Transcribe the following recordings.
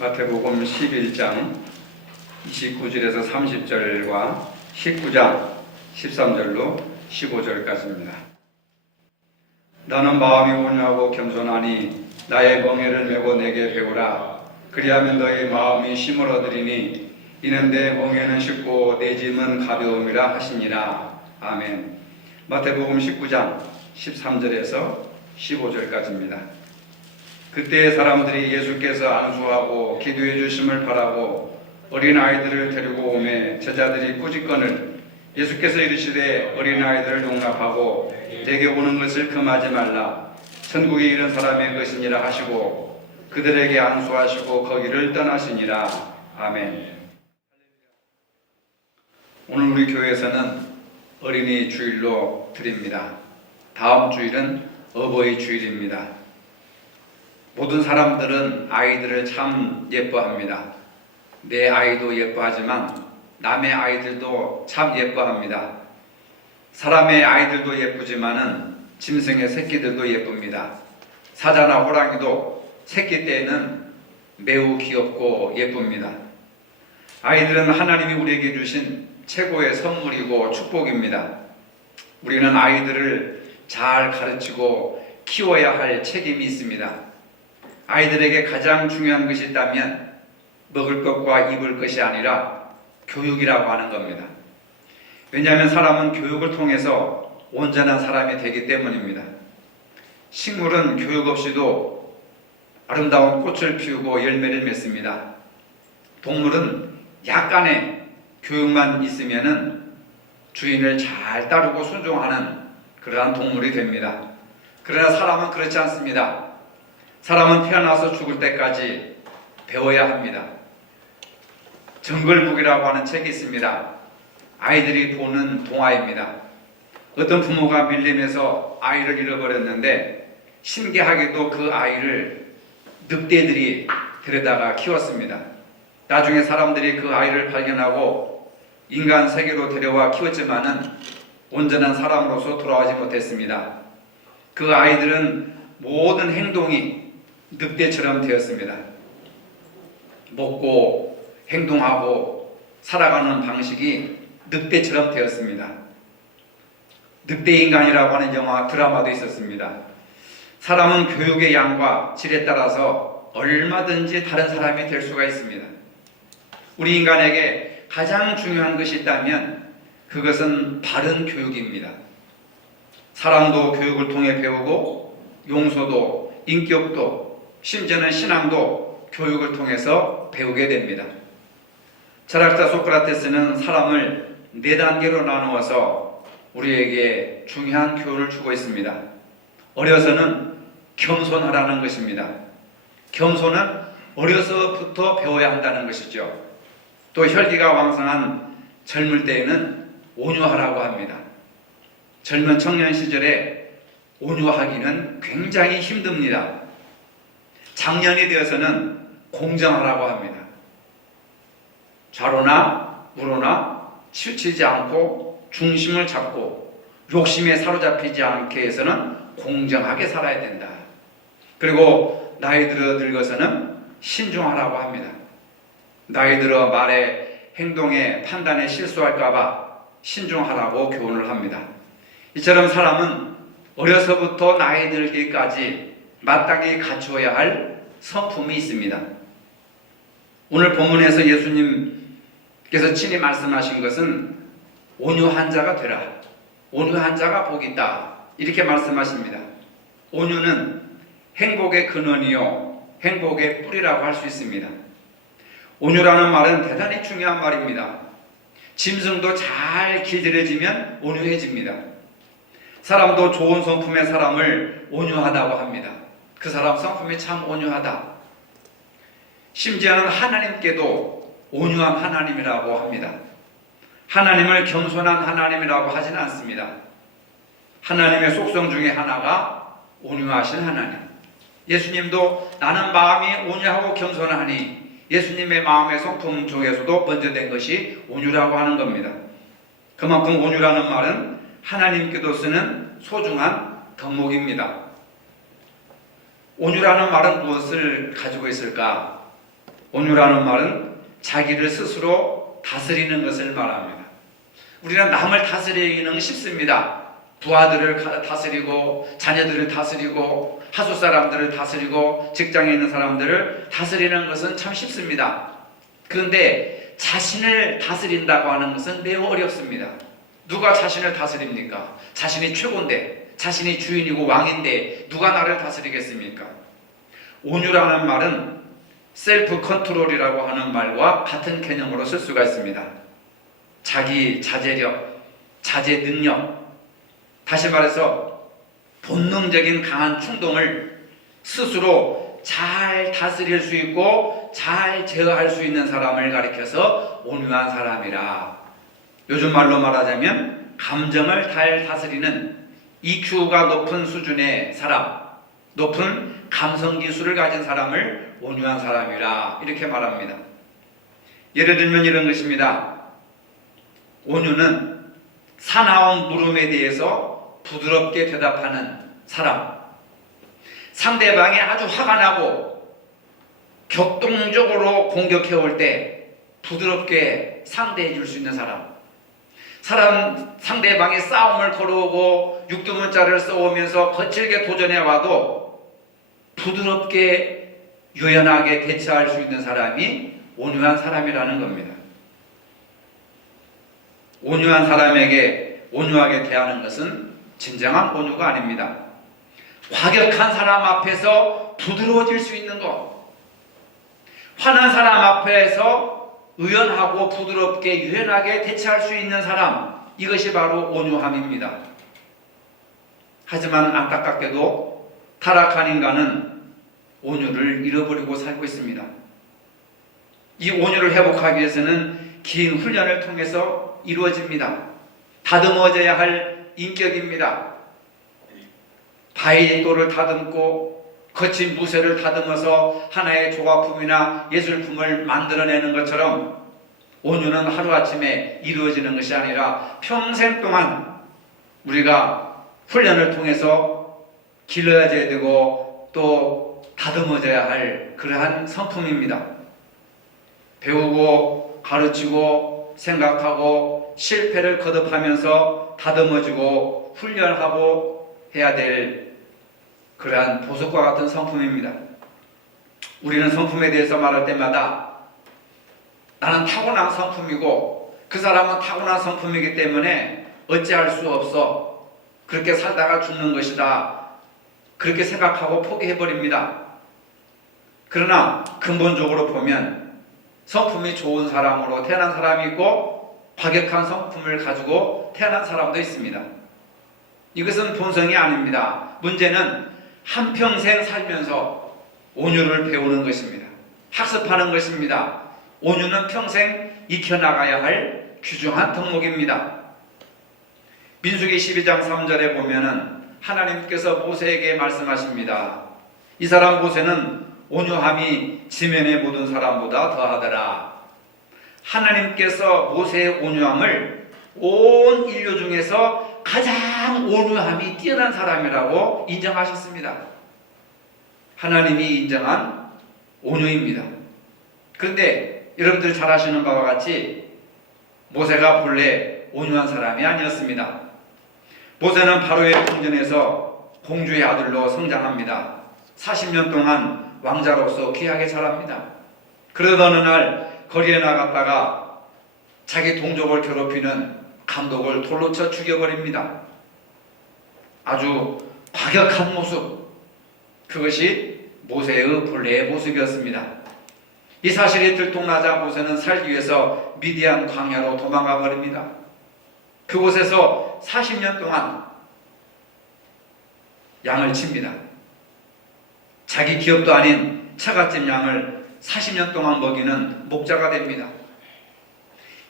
마태복음 11장 29절에서 30절과 19장 13절로 15절까지입니다. 나는 마음이 온유하고 겸손하니 나의 멍에를 메고 내게 배우라. 그리하면 너희 마음이 쉼을 얻으리니 이는 내 멍에는 쉽고 내 짐은 가벼움이라 하시니라. 아멘. 마태복음 19장 13절에서 15절까지입니다. 그때 사람들이 예수께서 안수하고 기도해 주심을 바라고 어린아이들을 데리고 오매 제자들이 꾸짖거늘 예수께서 이르시되 어린아이들을 용납하고 내게 오는 것을 금하지 말라. 천국이 이런 사람의 것이니라 하시고 그들에게 안수하시고 거기를 떠나시니라. 아멘. 오늘 우리 교회에서는 어린이 주일로 드립니다. 다음 주일은 어버이 주일입니다. 모든 사람들은 아이들을 참 예뻐합니다. 내 아이도 예뻐하지만 남의 아이들도 참 예뻐합니다. 사람의 아이들도 예쁘지만은 짐승의 새끼들도 예쁩니다. 사자나 호랑이도 새끼 때에는 매우 귀엽고 예쁩니다. 아이들은 하나님이 우리에게 주신 최고의 선물이고 축복입니다. 우리는 아이들을 잘 가르치고 키워야 할 책임이 있습니다. 아이들에게 가장 중요한 것이 있다면 먹을 것과 입을 것이 아니라 교육이라고 하는 겁니다. 왜냐하면 사람은 교육을 통해서 온전한 사람이 되기 때문입니다. 식물은 교육 없이도 아름다운 꽃을 피우고 열매를 맺습니다. 동물은 약간의 교육만 있으면 주인을 잘 따르고 순종하는 그러한 동물이 됩니다. 그러나 사람은 그렇지 않습니다. 사람은 태어나서 죽을 때까지 배워야 합니다. 정글북이라고 하는 책이 있습니다. 아이들이 보는 동화입니다. 어떤 부모가 밀림에서 아이를 잃어버렸는데 신기하게도 그 아이를 늑대들이 데려다가 키웠습니다. 나중에 사람들이 그 아이를 발견하고 인간 세계로 데려와 키웠지만은 온전한 사람으로서 돌아오지 못했습니다. 그 아이들은 모든 행동이 늑대처럼 되었습니다. 먹고 행동하고 살아가는 방식이 늑대처럼 되었습니다. 늑대인간이라고 하는 영화 드라마도 있었습니다. 사람은 교육의 양과 질에 따라서 얼마든지 다른 사람이 될 수가 있습니다. 우리 인간에게 가장 중요한 것이 있다면 그것은 바른 교육입니다. 사랑도 교육을 통해 배우고 용서도 인격도 심지어는 신앙도 교육을 통해서 배우게 됩니다. 철학자 소크라테스는 사람을 4단계로 나누어서 우리에게 중요한 교훈을 주고 있습니다. 어려서는 겸손하라는 것입니다. 겸손은 어려서부터 배워야 한다는 것이죠. 또 혈기가 왕성한 젊을 때에는 온유하라고 합니다. 젊은 청년 시절에 온유하기는 굉장히 힘듭니다. 장년이 되어서는 공정하라고 합니다. 좌로나 우로나 치우치지 않고 중심을 잡고 욕심에 사로잡히지 않게 해서는 공정하게 살아야 된다. 그리고 나이 들어 늙어서는 신중하라고 합니다. 나이 들어 말에 행동에 판단에 실수할까봐 신중하라고 교훈을 합니다. 이처럼 사람은 어려서부터 나이 들기까지 마땅히 갖추어야 할 성품이 있습니다. 오늘 본문에서 예수님께서 친히 말씀하신 것은 온유한 자가 되라. 온유한 자가 복이 있다. 이렇게 말씀하십니다. 온유는 행복의 근원이요 행복의 뿌리라고 할 수 있습니다. 온유라는 말은 대단히 중요한 말입니다. 짐승도 잘 길들여지면 온유해집니다. 사람도 좋은 성품의 사람을 온유하다고 합니다. 그 사람 성품이 참 온유하다. 심지어는 하나님께도 온유한 하나님이라고 합니다. 하나님을 겸손한 하나님이라고 하진 않습니다. 하나님의 속성 중에 하나가 온유하신 하나님. 예수님도 나는 마음이 온유하고 겸손하니 예수님의 마음의 성품 중에서도 번져된 것이 온유라고 하는 겁니다. 그만큼 온유라는 말은 하나님께도 쓰는 소중한 덕목입니다. 온유라는 말은 무엇을 가지고 있을까? 온유라는 말은 자기를 스스로 다스리는 것을 말합니다. 우리는 남을 다스리기는 쉽습니다. 부하들을 다스리고 자녀들을 다스리고 하숙 사람들을 다스리고 직장에 있는 사람들을 다스리는 것은 참 쉽습니다. 그런데 자신을 다스린다고 하는 것은 매우 어렵습니다. 누가 자신을 다스립니까? 자신이 최고인데, 자신이 주인이고 왕인데 누가 나를 다스리겠습니까? 온유라는 말은 셀프 컨트롤이라고 하는 말과 같은 개념으로 쓸 수가 있습니다. 자기 자제력, 자제 능력, 다시 말해서 본능적인 강한 충동을 스스로 잘 다스릴 수 있고 잘 제어할 수 있는 사람을 가리켜서 온유한 사람이라. 요즘 말로 말하자면 감정을 잘 다스리는 EQ가 높은 수준의 사람, 높은 감성 기술을 가진 사람을 온유한 사람이라 이렇게 말합니다. 예를 들면 이런 것입니다. 온유는 사나운 물음에 대해서 부드럽게 대답하는 사람, 상대방이 아주 화가 나고 격동적으로 공격해 올 때 부드럽게 상대해 줄 수 있는 사람, 상대방이 싸움을 걸어오고 육두문자를 써오면서 거칠게 도전해 와도 부드럽게 유연하게 대처할 수 있는 사람이 온유한 사람이라는 겁니다. 온유한 사람에게 온유하게 대하는 것은 진정한 온유가 아닙니다. 과격한 사람 앞에서 부드러워질 수 있는 것, 화난 사람 앞에서 의연하고 부드럽게 유연하게 대처할 수 있는 사람, 이것이 바로 온유함입니다. 하지만 안타깝게도 타락한 인간은 온유를 잃어버리고 살고 있습니다. 이 온유를 회복하기 위해서는 긴 훈련을 통해서 이루어집니다. 다듬어져야 할 인격입니다. 바위돌을 다듬고 거친 무쇠를 다듬어서 하나의 조각품이나 예술품을 만들어내는 것처럼 온유는 하루아침에 이루어지는 것이 아니라 평생 동안 우리가 훈련을 통해서 길러져야 되고 또 다듬어져야 할 그러한 성품입니다. 배우고 가르치고 생각하고 실패를 거듭하면서 다듬어지고 훈련하고 해야 될 그러한 보석과 같은 성품입니다. 우리는 성품에 대해서 말할 때마다 나는 타고난 성품이고 그 사람은 타고난 성품이기 때문에 어찌할 수 없어, 그렇게 살다가 죽는 것이다, 그렇게 생각하고 포기해버립니다. 그러나 근본적으로 보면 성품이 좋은 사람으로 태어난 사람이 있고 과격한 성품을 가지고 태어난 사람도 있습니다. 이것은 본성이 아닙니다. 문제는 한평생 살면서 온유를 배우는 것입니다. 학습하는 것입니다. 온유는 평생 익혀나가야 할 귀중한 덕목입니다. 민수기 12장 3절에 보면은 하나님께서 모세에게 말씀하십니다. 이 사람 모세는 온유함이 지면의 모든 사람보다 더하더라. 하나님께서 모세의 온유함을 온 인류 중에서 가장 온유함이 뛰어난 사람이라고 인정하셨습니다. 하나님이 인정한 온유입니다. 그런데 여러분들 잘 아시는 바와 같이 모세가 본래 온유한 사람이 아니었습니다. 모세는 바로의 궁전에서 공주의 아들로 성장합니다. 40년 동안 왕자로서 귀하게 자랍니다. 그러던 어느 날 거리에 나갔다가 자기 동족을 괴롭히는 감독을 돌로 쳐 죽여버립니다. 아주 과격한 모습, 그것이 모세의 본래의 모습이었습니다. 이 사실이 들통나자 모세는 살기 위해서 미디안 광야로 도망가 버립니다. 그곳에서 40년 동안 양을 칩니다. 자기 기업도 아닌 처갓집 양을 40년 동안 먹이는 목자가 됩니다.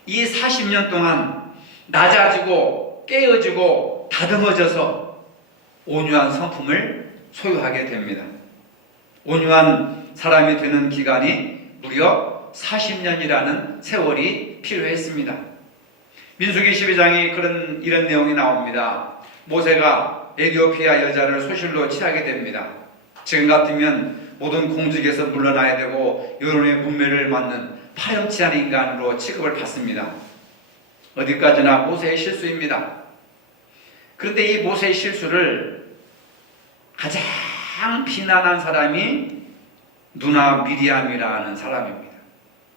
이 40년 동안 낮아지고 깨어지고 다듬어져서 온유한 성품을 소유하게 됩니다. 온유한 사람이 되는 기간이 무려 40년이라는 세월이 필요했습니다. 민수기 12장이 이런 내용이 나옵니다. 모세가 에티오피아 여자를 소실로 취하게 됩니다. 지금 같으면 모든 공직에서 물러나야 되고 여론의 문매를 맞는 파렴치 않은 인간으로 취급을 받습니다. 어디까지나 모세의 실수입니다. 그런데 이 모세의 실수를 가장 비난한 사람이 누나 미리암이라는 사람입니다.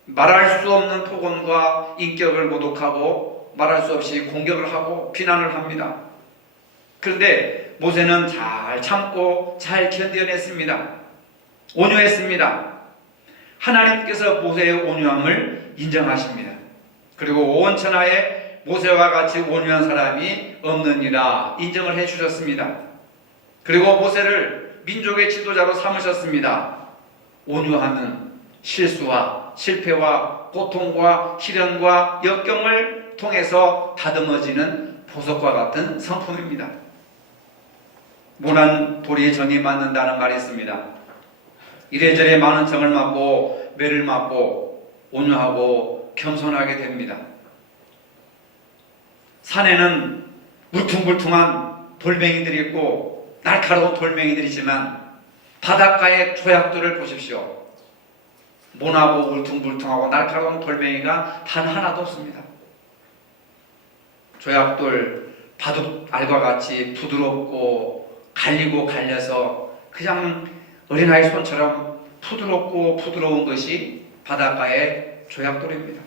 말할 수 없는 폭언과 인격을 모독하고 말할 수 없이 공격을 하고 비난을 합니다. 그런데 모세는 잘 참고 잘 견뎌냈습니다. 온유했습니다. 하나님께서 모세의 온유함을 인정하십니다. 그리고 온 천하에 모세와 같이 온유한 사람이 없느니라 인정을 해주셨습니다. 그리고 모세를 민족의 지도자로 삼으셨습니다. 온유함은 실수와 실패와 고통과 시련과 역경을 통해서 다듬어지는 보석과 같은 성품입니다. 모난 돌이 정이 맞는다는 말이 있습니다. 이래저래 많은 정을 맞고 매를 맞고 온유하고 겸손하게 됩니다. 산에는 울퉁불퉁한 돌멩이들이 있고 날카로운 돌멩이들이지만 바닷가의 조약돌을 보십시오. 모나고 울퉁불퉁하고 날카로운 돌멩이가 단 하나도 없습니다. 조약돌 바둑알과 같이 부드럽고 갈리고 갈려서 그냥 어린아이 손처럼 부드럽고 부드러운 것이 바닷가의 조약돌입니다.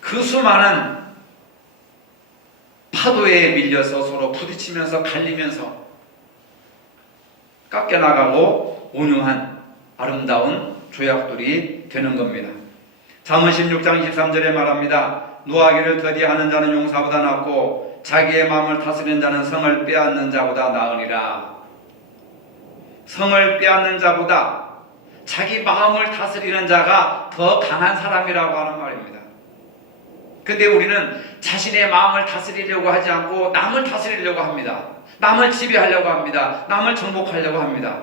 그 수많은 파도에 밀려서 서로 부딪히면서 갈리면서 깎여나가고 온유한 아름다운 조약돌이 되는 겁니다. 잠언 16장 23절에 말합니다. 노하기를 더디하는 자는 용사보다 낫고 자기의 마음을 다스리는 자는 성을 빼앗는 자보다 나으니라. 성을 빼앗는 자보다 자기 마음을 다스리는 자가 더 강한 사람이라고 하는 말입니다. 근데 우리는 자신의 마음을 다스리려고 하지 않고 남을 다스리려고 합니다. 남을 지배하려고 합니다. 남을 정복하려고 합니다.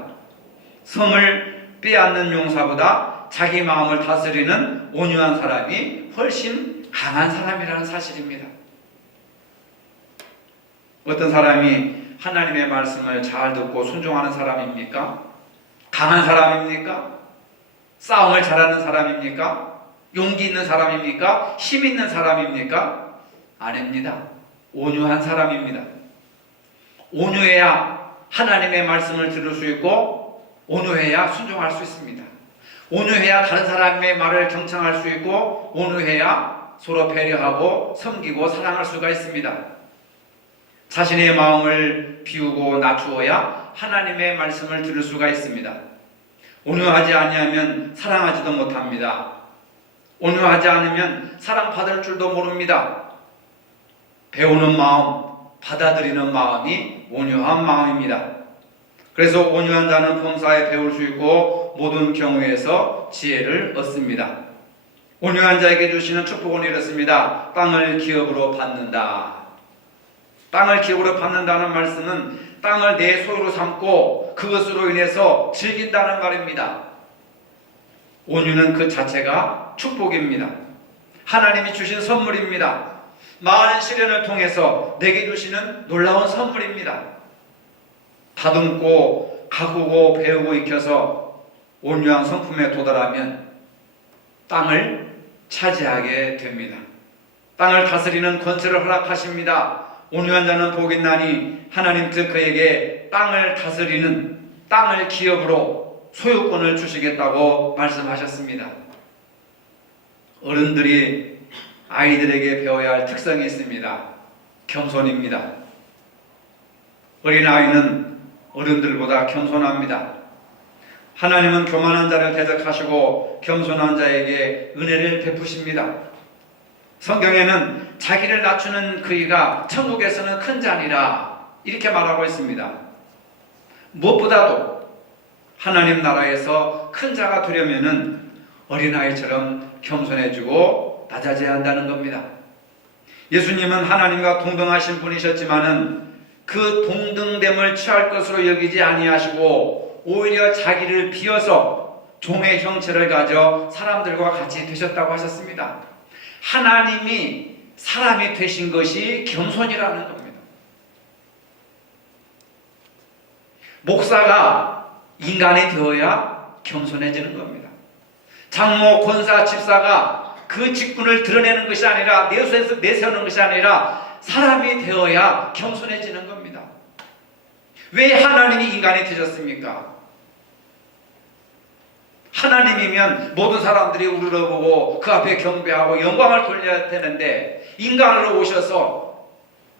성을 빼앗는 용사보다 자기 마음을 다스리는 온유한 사람이 훨씬 강한 사람이라는 사실입니다. 어떤 사람이 하나님의 말씀을 잘 듣고 순종하는 사람입니까? 강한 사람입니까? 싸움을 잘하는 사람입니까? 용기 있는 사람입니까? 힘 있는 사람입니까? 아닙니다. 온유한 사람입니다. 온유해야 하나님의 말씀을 들을 수 있고 온유해야 순종할 수 있습니다. 온유해야 다른 사람의 말을 경청할 수 있고 온유해야 서로 배려하고 섬기고 사랑할 수가 있습니다. 자신의 마음을 비우고 낮추어야 하나님의 말씀을 들을 수가 있습니다. 온유하지 아니하면 사랑하지도 못합니다. 온유하지 않으면 사랑받을 줄도 모릅니다. 배우는 마음, 받아들이는 마음이 온유한 마음입니다. 그래서 온유한 자는 범사에 배울 수 있고 모든 경우에서 지혜를 얻습니다. 온유한 자에게 주시는 축복은 이렇습니다. 땅을 기업으로 받는다. 땅을 기업으로 받는다는 말씀은 땅을 내 소유로 삼고 그것으로 인해서 즐긴다는 말입니다. 온유는 그 자체가 축복입니다. 하나님이 주신 선물입니다. 많은 시련을 통해서 내게 주시는 놀라운 선물입니다. 다듬고 가꾸고 배우고 익혀서 온유한 성품에 도달하면 땅을 차지하게 됩니다. 땅을 다스리는 권세를 허락하십니다. 온유한 자는 복이 있나니 하나님께서 그에게 땅을 다스리는 땅을 기업으로 소유권을 주시겠다고 말씀하셨습니다. 어른들이 아이들에게 배워야 할 특성이 있습니다. 겸손입니다. 어린아이는 어른들보다 겸손합니다. 하나님은 교만한 자를 대적하시고 겸손한 자에게 은혜를 베푸십니다. 성경에는 자기를 낮추는 그이가 천국에서는 큰 자니라 이렇게 말하고 있습니다. 무엇보다도 하나님 나라에서 큰 자가 되려면은 어린아이처럼 겸손해지고 낮아져야 한다는 겁니다. 예수님은 하나님과 동등하신 분이셨지만은 그 동등됨을 취할 것으로 여기지 아니하시고 오히려 자기를 비워서 종의 형체를 가져 사람들과 같이 되셨다고 하셨습니다. 하나님이 사람이 되신 것이 겸손이라는 겁니다. 목사가 인간이 되어야 겸손해지는 겁니다. 장모, 권사, 집사가 그 직분을 드러내는 것이 아니라 내세우는 것이 아니라 사람이 되어야 겸손해지는 겁니다. 왜 하나님이 인간이 되셨습니까? 하나님이면 모든 사람들이 우러러보고 그 앞에 경배하고 영광을 돌려야 되는데 인간으로 오셔서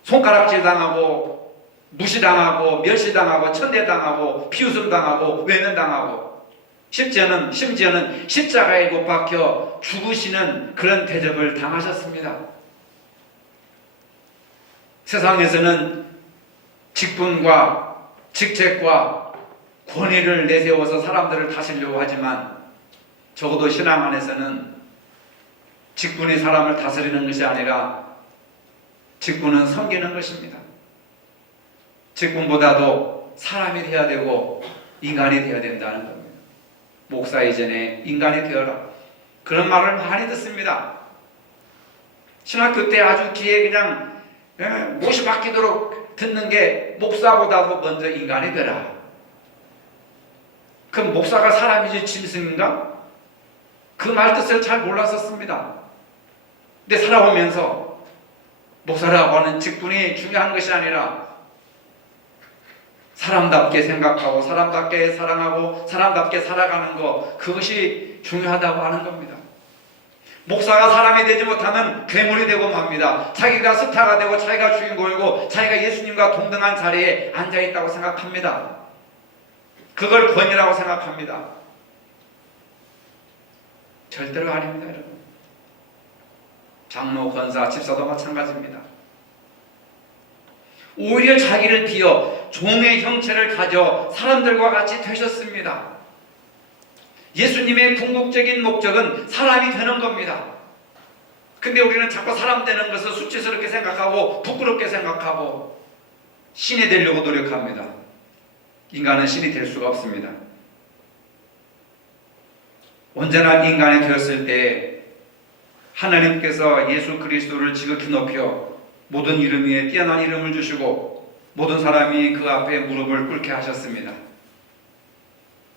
손가락질 당하고 무시당하고 멸시당하고 천대당하고 비웃음당하고 외면당하고 심지어는 십자가에 못 박혀 죽으시는 그런 대접을 당하셨습니다. 세상에서는 직분과 직책과 권위를 내세워서 사람들을 다스리려고 하지만 적어도 신앙 안에서는 직분이 사람을 다스리는 것이 아니라 직분은 섬기는 것입니다. 직분보다도 사람이 되어야 되고 인간이 되어야 된다는 겁니다. 목사 이전에 인간이 되어라. 그런 말을 많이 듣습니다. 신학교 때 아주 귀에 그냥 못이 박히도록 듣는 게 목사보다도 먼저 인간이 되라. 그럼 목사가 사람이지 짐승인가? 그 말 뜻을 잘 몰랐었습니다. 근데 살아오면서 목사라고 하는 직분이 중요한 것이 아니라 사람답게 생각하고 사람답게 사랑하고 사람답게 살아가는 것, 그것이 중요하다고 하는 겁니다. 목사가 사람이 되지 못하면 괴물이 되고 맙니다. 자기가 스타가 되고 자기가 주인공이고 자기가 예수님과 동등한 자리에 앉아있다고 생각합니다. 그걸 권위라고 생각합니다. 절대로 아닙니다, 여러분. 장로, 권사, 집사도 마찬가지입니다. 오히려 자기를 비워 종의 형체를 가져 사람들과 같이 되셨습니다. 예수님의 궁극적인 목적은 사람이 되는 겁니다. 근데 우리는 자꾸 사람 되는 것을 수치스럽게 생각하고 부끄럽게 생각하고 신이 되려고 노력합니다. 인간은 신이 될 수가 없습니다. 언제나 인간이 되었을 때 하나님께서 예수 그리스도를 지극히 높여 모든 이름 위에 뛰어난 이름을 주시고 모든 사람이 그 앞에 무릎을 꿇게 하셨습니다.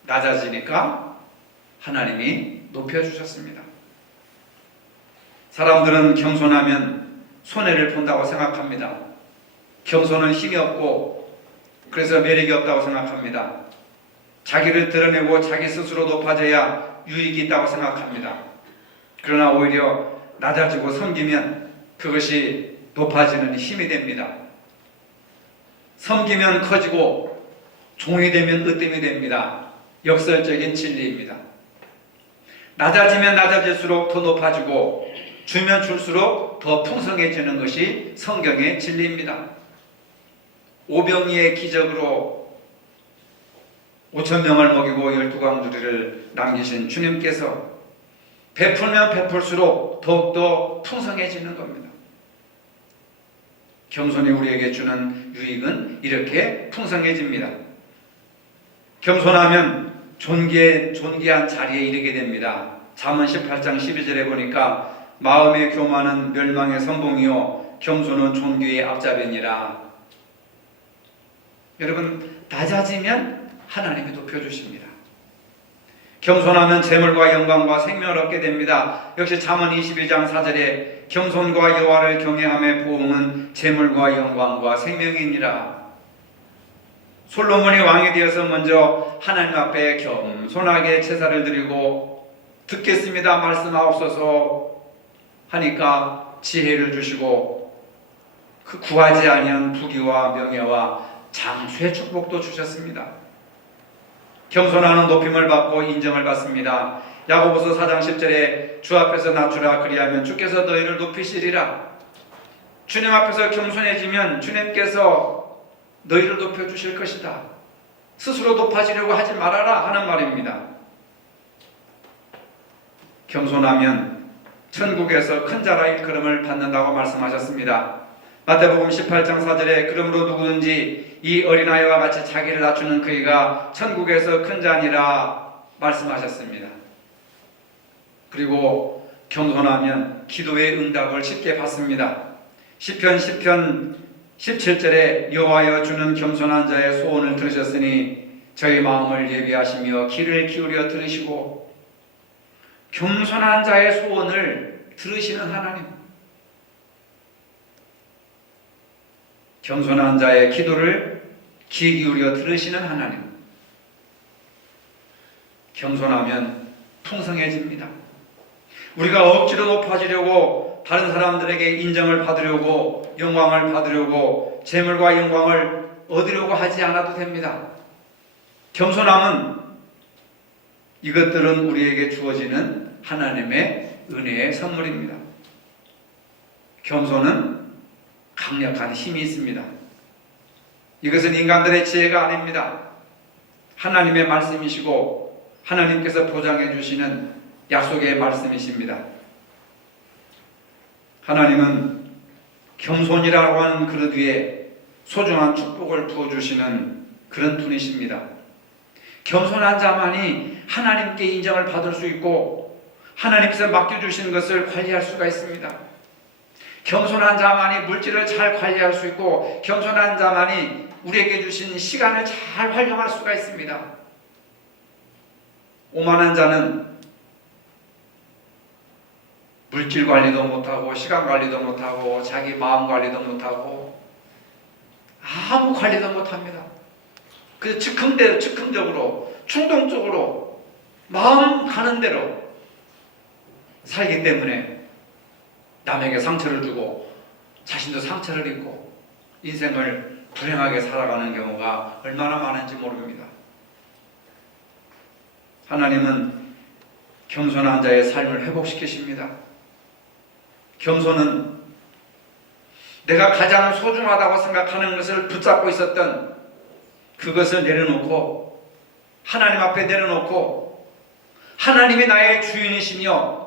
낮아지니까 하나님이 높여주셨습니다. 사람들은 겸손하면 손해를 본다고 생각합니다. 겸손은 힘이 없고 그래서 매력이 없다고 생각합니다. 자기를 드러내고 자기 스스로 높아져야 유익이 있다고 생각합니다. 그러나 오히려 낮아지고 섬기면 그것이 높아지는 힘이 됩니다. 섬기면 커지고 종이 되면 으뜸이 됩니다. 역설적인 진리입니다. 낮아지면 낮아질수록 더 높아지고 주면 줄수록 더 풍성해지는 것이 성경의 진리입니다. 오병이의 기적으로 5,000명을 먹이고 12광주리를 남기신 주님께서 베풀면 베풀수록 더욱더 풍성해지는 겁니다. 겸손이 우리에게 주는 유익은 이렇게 풍성해집니다. 겸손하면 존귀한 자리에 이르게 됩니다. 잠언 18장 12절에 보니까 마음의 교만은 멸망의 선봉이요 겸손은 존귀의 앞잡이니라. 여러분, 낮아지면 하나님이 높여주십니다. 겸손하면 재물과 영광과 생명을 얻게 됩니다. 역시 잠언 21장 4절에 겸손과 여호와를 경외함의 보응은 재물과 영광과 생명이니라. 솔로몬이 왕이 되어서 먼저 하나님 앞에 겸손하게 제사를 드리고 듣겠습니다 말씀하옵소서 하니까 지혜를 주시고 그 구하지 아니한 부귀와 명예와 장수의 축복도 주셨습니다. 겸손하는 높임을 받고 인정을 받습니다. 야고보서 4장 10절에 주 앞에서 낮추라 그리하면 주께서 너희를 높이시리라. 주님 앞에서 겸손해지면 주님께서 너희를 높여주실 것이다. 스스로 높아지려고 하지 말아라 하는 말입니다. 겸손하면 천국에서 큰 자라 일컬음을 받는다고 말씀하셨습니다. 마태복음 18장 4절에 그러므로 누구든지 이 어린아이와 같이 자기를 낮추는 그이가 천국에서 큰 자니라 말씀하셨습니다. 그리고 겸손하면 기도의 응답을 쉽게 받습니다. 시편 17절에 여호와여 주는 겸손한 자의 소원을 들으셨으니 저희 마음을 예비하시며 귀를 기울여 들으시고 겸손한 자의 소원을 들으시는 하나님, 겸손한 자의 기도를 귀 기울여 들으시는 하나님. 겸손하면 풍성해집니다. 우리가 억지로 높아지려고, 다른 사람들에게 인정을 받으려고, 영광을 받으려고, 재물과 영광을 얻으려고 하지 않아도 됩니다. 겸손함은 이것들은 우리에게 주어지는 하나님의 은혜의 선물입니다. 겸손은 강력한 힘이 있습니다. 이것은 인간들의 지혜가 아닙니다. 하나님의 말씀이시고 하나님께서 보장해 주시는 약속의 말씀이십니다. 하나님은 겸손이라고 하는 그릇 위에 소중한 축복을 부어주시는 그런 분이십니다. 겸손한 자만이 하나님께 인정을 받을 수 있고 하나님께서 맡겨주신 것을 관리할 수가 있습니다. 겸손한 자만이 물질을 잘 관리할 수 있고 겸손한 자만이 우리에게 주신 시간을 잘 활용할 수가 있습니다. 오만한 자는 물질 관리도 못하고 시간 관리도 못하고 자기 마음 관리도 못하고 아무 관리도 못합니다. 그 즉흥적으로 충동적으로 마음 가는 대로 살기 때문에 남에게 상처를 주고 자신도 상처를 입고 인생을 불행하게 살아가는 경우가 얼마나 많은지 모릅니다. 하나님은 겸손한 자의 삶을 회복시키십니다. 겸손은 내가 가장 소중하다고 생각하는 것을 붙잡고 있었던 그것을 내려놓고 하나님 앞에 내려놓고 하나님이 나의 주인이시며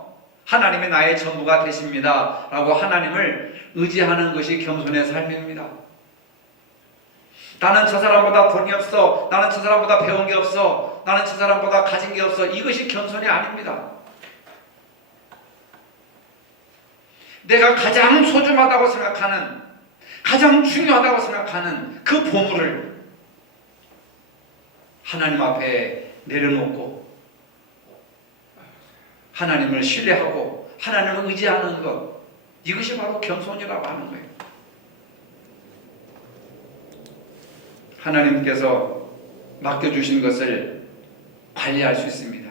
하나님이 나의 전부가 되십니다 라고 하나님을 의지하는 것이 겸손의 삶입니다. 나는 저 사람보다 돈이 없어, 나는 저 사람보다 배운 게 없어, 나는 저 사람보다 가진 게 없어, 이것이 겸손이 아닙니다. 내가 가장 소중하다고 생각하는, 가장 중요하다고 생각하는 그 보물을 하나님 앞에 내려놓고 하나님을 신뢰하고 하나님을 의지하는 것, 이것이 바로 겸손이라고 하는 거예요. 하나님께서 맡겨주신 것을 관리할 수 있습니다.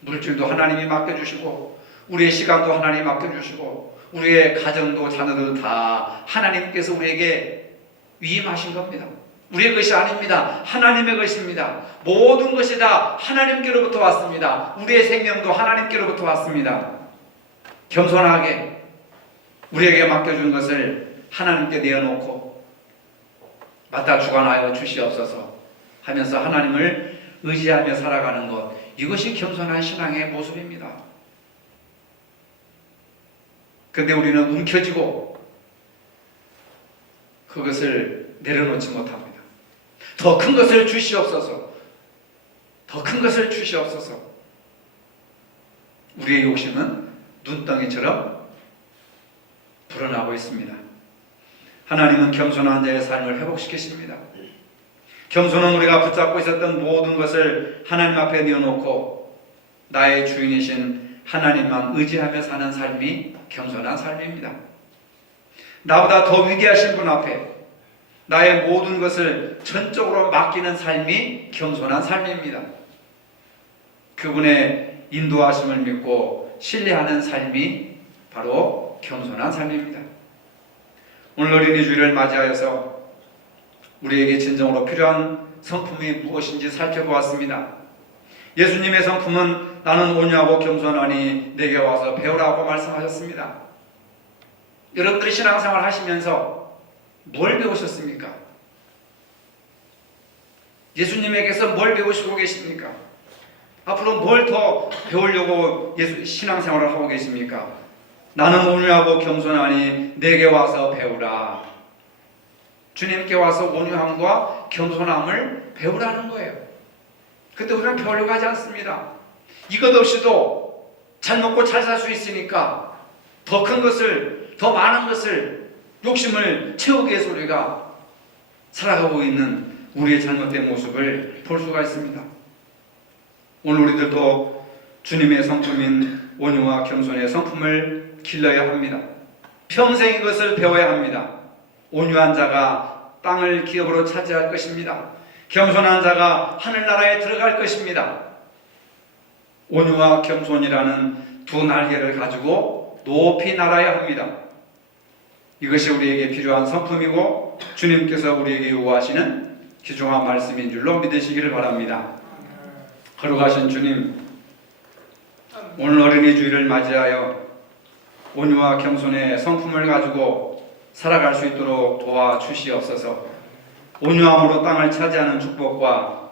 물질도 하나님이 맡겨주시고 우리의 시간도 하나님이 맡겨주시고 우리의 가정도 자녀도 다 하나님께서 우리에게 위임하신 겁니다. 우리의 것이 아닙니다. 하나님의 것입니다. 모든 것이 다 하나님께로부터 왔습니다. 우리의 생명도 하나님께로부터 왔습니다. 겸손하게 우리에게 맡겨준 것을 하나님께 내어놓고 맡아 주관하여 주시옵소서 하면서 하나님을 의지하며 살아가는 것, 이것이 겸손한 신앙의 모습입니다. 그런데 우리는 움켜쥐고 그것을 내려놓지 못합니다. 더 큰 것을 주시옵소서, 더 큰 것을 주시옵소서. 우리의 욕심은 눈덩이처럼 불어나고 있습니다. 하나님은 겸손한 자의 삶을 회복시키십니다. 겸손은 우리가 붙잡고 있었던 모든 것을 하나님 앞에 내어놓고 나의 주인이신 하나님만 의지하며 사는 삶이 겸손한 삶입니다. 나보다 더 위대하신 분 앞에 나의 모든 것을 전적으로 맡기는 삶이 겸손한 삶입니다. 그분의 인도하심을 믿고 신뢰하는 삶이 바로 겸손한 삶입니다. 오늘 어린이 주일을 맞이하여서 우리에게 진정으로 필요한 성품이 무엇인지 살펴보았습니다. 예수님의 성품은 나는 온유하고 겸손하니 내게 와서 배우라고 말씀하셨습니다. 여러분들이 신앙생활 하시면서 뭘 배우셨습니까? 예수님에게서 뭘 배우시고 계십니까? 앞으로 뭘 더 배우려고 신앙생활을 하고 계십니까? 나는 온유하고 겸손하니 내게 와서 배우라. 주님께 와서 온유함과 겸손함을 배우라는 거예요. 그런데 우리는 배우려고 하지 않습니다. 이것 없이도 잘 먹고 잘 살 수 있으니까 더 큰 것을, 더 많은 것을, 욕심을 채우기 위해서 우리가 살아가고 있는 우리의 잘못된 모습을 볼 수가 있습니다. 오늘 우리들도 주님의 성품인 온유와 겸손의 성품을 길러야 합니다. 평생 이것을 배워야 합니다. 온유한 자가 땅을 기업으로 차지할 것입니다. 겸손한 자가 하늘나라에 들어갈 것입니다. 온유와 겸손이라는 두 날개를 가지고 높이 날아야 합니다. 이것이 우리에게 필요한 성품이고 주님께서 우리에게 요구하시는 귀중한 말씀인 줄로 믿으시기를 바랍니다. 거룩하신 주님, 오늘 어린이 주일을 맞이하여 온유와 겸손의 성품을 가지고 살아갈 수 있도록 도와주시옵소서. 온유함으로 땅을 차지하는 축복과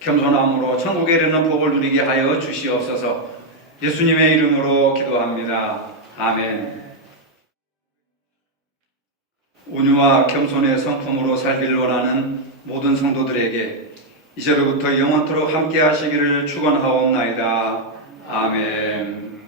겸손함으로 천국에 이르는 복을 누리게 하여 주시옵소서. 예수님의 이름으로 기도합니다. 아멘. 온유와 겸손의 성품으로 살기를 원하는 모든 성도들에게 이제로부터 영원토록 함께 하시기를 축원하옵나이다. 아멘.